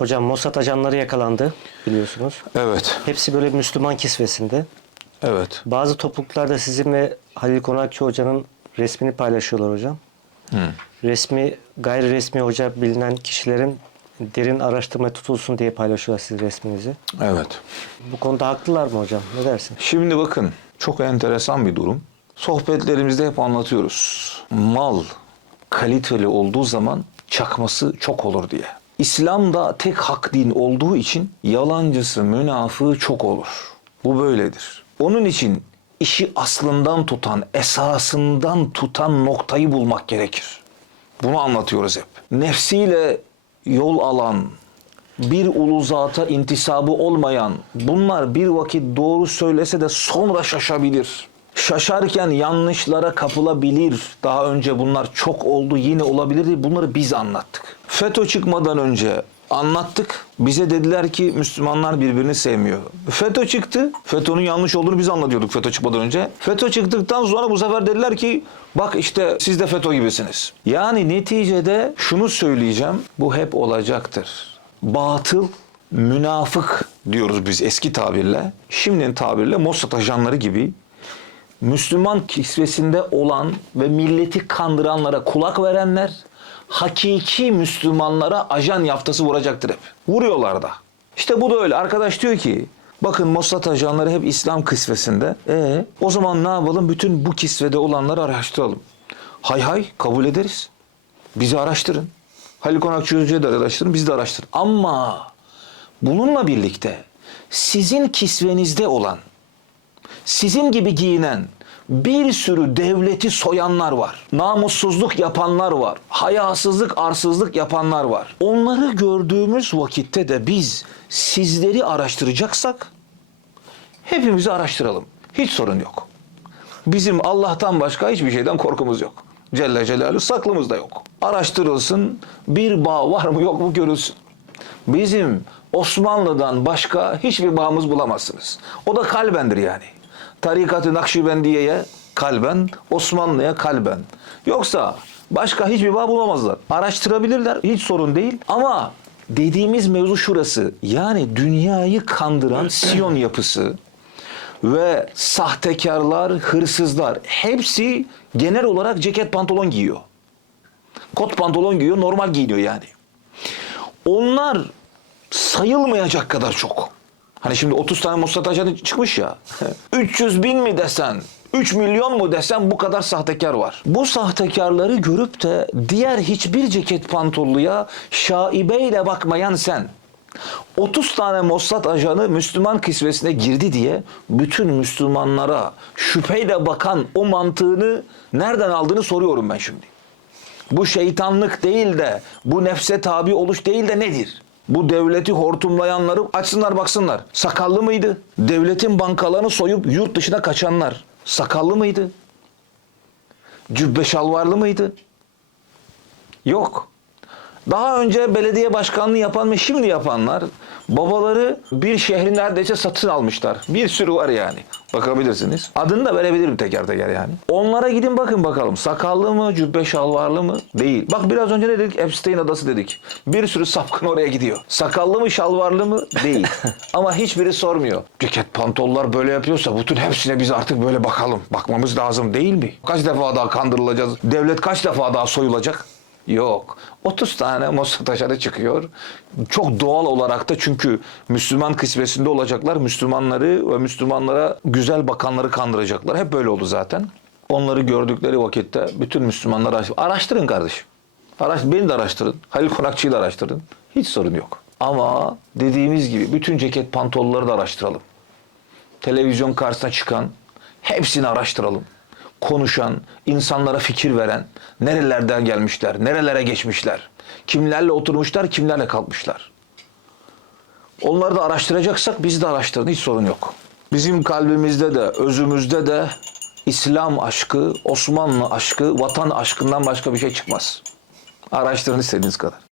Hocam Mossad ajanları yakalandı biliyorsunuz. Evet, Hepsi böyle Müslüman kisvesinde. evet. Bazı topluluklarda sizin ve Halil Konakçı hocanın resmini paylaşıyorlar hocam. Resmi, gayri resmi hoca bilinen kişilerin derin araştırmaya tutulsun diye paylaşıyorlar siz resminizi. Evet. Bu konuda haklılar mı hocam? Ne dersin? Şimdi bakın, çok enteresan bir durum. Sohbetlerimizde hep anlatıyoruz. Mal kaliteli olduğu zaman çakması çok olur diye. İslam'da tek hak din olduğu için yalancısı, münafığı çok olur. Bu böyledir. Onun için işi aslından tutan, esasından tutan noktayı bulmak gerekir. Bunu anlatıyoruz hep. Nefsiyle yol alan, bir ulu zata intisabı olmayan, bunlar bir vakit doğru söylese de sonra şaşabilir. Şaşarken yanlışlara kapılabilir. Daha önce bunlar çok oldu yine olabilirdi. Bunları biz anlattık. FETÖ çıkmadan önce anlattık. Bize dediler ki Müslümanlar birbirini sevmiyor. FETÖ çıktı. FETÖ'nün yanlış olduğunu biz anlatıyorduk FETÖ çıkmadan önce. FETÖ çıktıktan sonra bu sefer dediler ki bak işte siz de FETÖ gibisiniz. Yani neticede şunu söyleyeceğim. Bu hep olacaktır. Batıl, münafık diyoruz biz eski tabirle. Şimdinin tabirle Mossad ajanları gibi Müslüman kisvesinde olan ve milleti kandıranlara kulak verenler hakiki Müslümanlara ajan yaftası vuracaktır hep. Vuruyorlar da. İşte bu da öyle. Arkadaş diyor ki bakın Mossad ajanları hep İslam kisvesinde. E o zaman ne yapalım? Bütün bu kisvede olanları araştıralım. Hay hay kabul ederiz. Bizi araştırın. Halil Konakçı Hoca'yı da araştırın, biz de araştırın. Ama bununla birlikte sizin kisvenizde olan sizin gibi giyinen bir sürü devleti soyanlar var. Namussuzluk yapanlar var. Hayasızlık, arsızlık yapanlar var. Onları gördüğümüz vakitte de biz sizleri araştıracaksak hepimizi araştıralım. Hiç sorun yok. Bizim Allah'tan başka hiçbir şeyden korkumuz yok. Celle Celaluhu saklımız da yok. Araştırılsın, bir bağ var mı yok mu görülsün. Bizim Osmanlı'dan başka hiçbir bağımız bulamazsınız. O da kalbendir yani. Tarikat-ı Nakşibendiye'ye kalben, Osmanlı'ya kalben. Yoksa başka hiçbir bağ bulamazlar. Araştırabilirler, hiç sorun değil. Ama dediğimiz mevzu şurası. Yani dünyayı kandıran Siyon yapısı, ve sahtekarlar, hırsızlar hepsi genel olarak ceket pantolon giyiyor. Kot pantolon giyiyor, normal giyiniyor yani. Onlar sayılmayacak kadar çok. Hani şimdi 30 tane Mossad ajanı çıkmış ya. 300 bin mi desen, 3 milyon mu desen bu kadar sahtekar var. Bu sahtekarları görüp de diğer hiçbir ceket pantolluya şaibeyle bakmayan sen. 30 tane Mossad ajanı Müslüman kisvesine girdi diye bütün Müslümanlara şüpheyle bakan o mantığını nereden aldığını soruyorum ben şimdi. Bu şeytanlık değil de bu nefse tabi oluş değil de nedir? Bu devleti hortumlayanları açsınlar baksınlar. Sakallı mıydı? Devletin bankalarını soyup yurt dışına kaçanlar sakallı mıydı? Cübbe şalvarlı mıydı? Yok. Daha önce belediye başkanlığı yapan ve şimdi yapanlar babaları bir şehri neredeyse satın almışlar. Bir sürü var yani. Bakabilirsiniz. Adını da verebilirim teker teker yani. Onlara gidin bakın bakalım. Sakallı mı, cübbe şalvarlı mı? Değil. Bak biraz önce ne dedik? Epstein adası dedik. Bir sürü sapkın oraya gidiyor. Sakallı mı, şalvarlı mı? Değil. Ama hiçbiri sormuyor. Ceket pantollar böyle yapıyorsa bütün hepsine biz artık böyle bakalım. Bakmamız lazım değil mi? Kaç defa daha kandırılacağız? Devlet kaç defa daha soyulacak? Yok. 30 tane Mossad ajanı çıkıyor. Çok doğal olarak da çünkü Müslüman kısmesinde olacaklar. Müslümanları ve Müslümanlara güzel bakanları kandıracaklar. Hep böyle oldu zaten. Onları gördükleri vakitte bütün Müslümanlar araş- araştırın kardeşim. Araş, beni de araştırın. Halil Konakçı'yı da araştırın. Hiç sorun yok. Ama dediğimiz gibi bütün ceket pantolları da araştıralım. Televizyon karşısına çıkan hepsini araştıralım. Konuşan, insanlara fikir veren, nerelerden gelmişler, nerelere geçmişler, kimlerle oturmuşlar, kimlerle kalkmışlar. Onları da araştıracaksak biz de araştırın, hiç sorun yok. Bizim kalbimizde de, özümüzde de İslam aşkı, Osmanlı aşkı, vatan aşkından başka bir şey çıkmaz. Araştırın istediğiniz kadar.